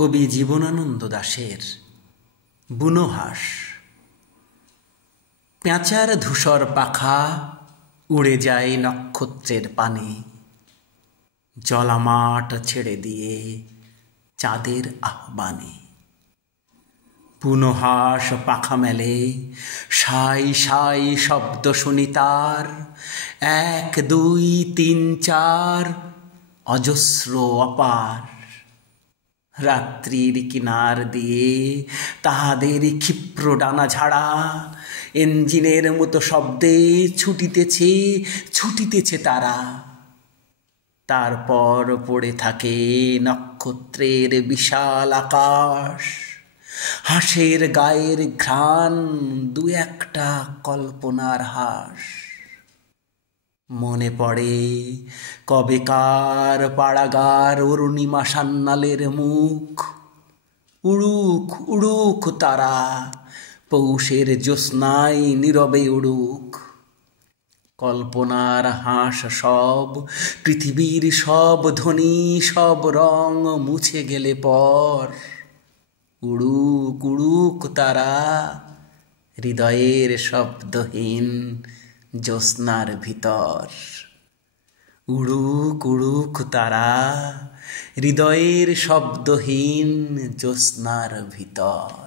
কবি জীবনানন্দ দাশের বুনো হাঁস। পেঁচার ধূসর পাখা উড়ে যায় নক্ষত্রের পানে, জলামাট ছেড়ে দিয়ে চাঁদের আহ্বানে। বুনো হাঁস পাখা মেলে, সাই সাই শব্দ শুনি তার, 1 2 3 4 অজস্র অপার। রাত্রির কিনার দিয়ে তাহাদের ক্ষিপ্র ডানা ঝাড়া, ইঞ্জিনের মতো শব্দে ছুটিতেছে তারা। তারপর পড়ে থাকে নক্ষত্রের বিশাল আকাশ, হাঁসের গায়ের ঘ্রাণ 2-1টা কল্পনার হাঁস। মনে পড়ে কবেকার পাড়াগার অরুণিমা সান্যালের মুখ, উড়ুক উড়ুক তারা, পৌষের জ্যোৎস্নায় নীরবে উড়ুক। কল্পনার হাঁস সব, পৃথিবীর সব ধ্বনি সব রং মুছে গেলে পর, উড়ুক উড়ুক তারা হৃদয়ের শব্দহীন জ্যোৎস্নার ভিতর। উড়ুক উড়ুক তারা হৃদয়ের শব্দহীন জ্যোৎস্নার ভিতর।